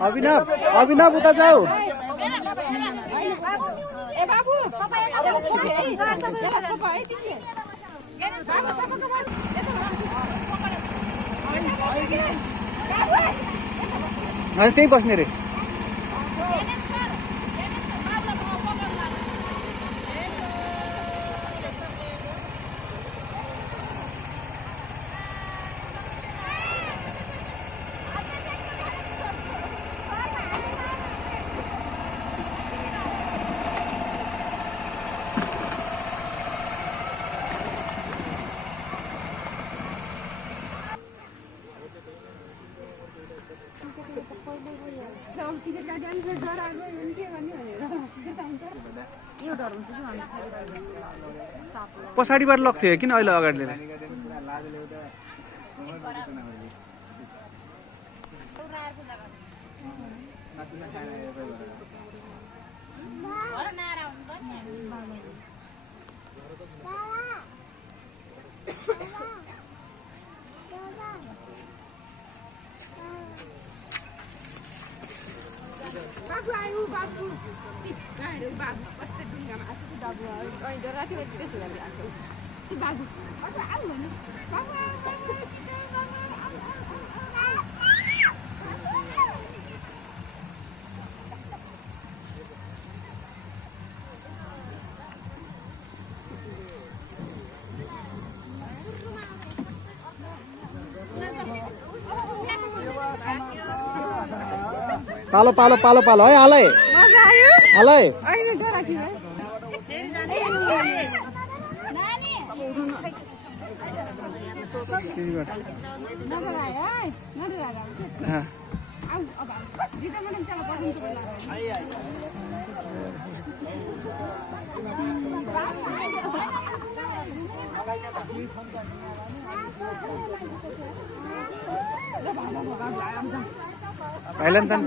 अभिनव अभिनव उता जाऊ अनि त्यही बस्ने रे पछाडिबाट लग्थ्यो किन अहिले अगाडि लिएर Babu ayo babu. Ayo babu. Pasti dunia mah aku sudah buat. Oh itu rasa itu sudah biasa. Itu babu. Apa ayo ni? Babu. पालो पालो पालो पालो है हालै मजा आयो हालै अहिले डरा थियो है नानी नडरायो है नडरायो आउ अब दिदा मैडम चला पढ्नु बेला Bailan tan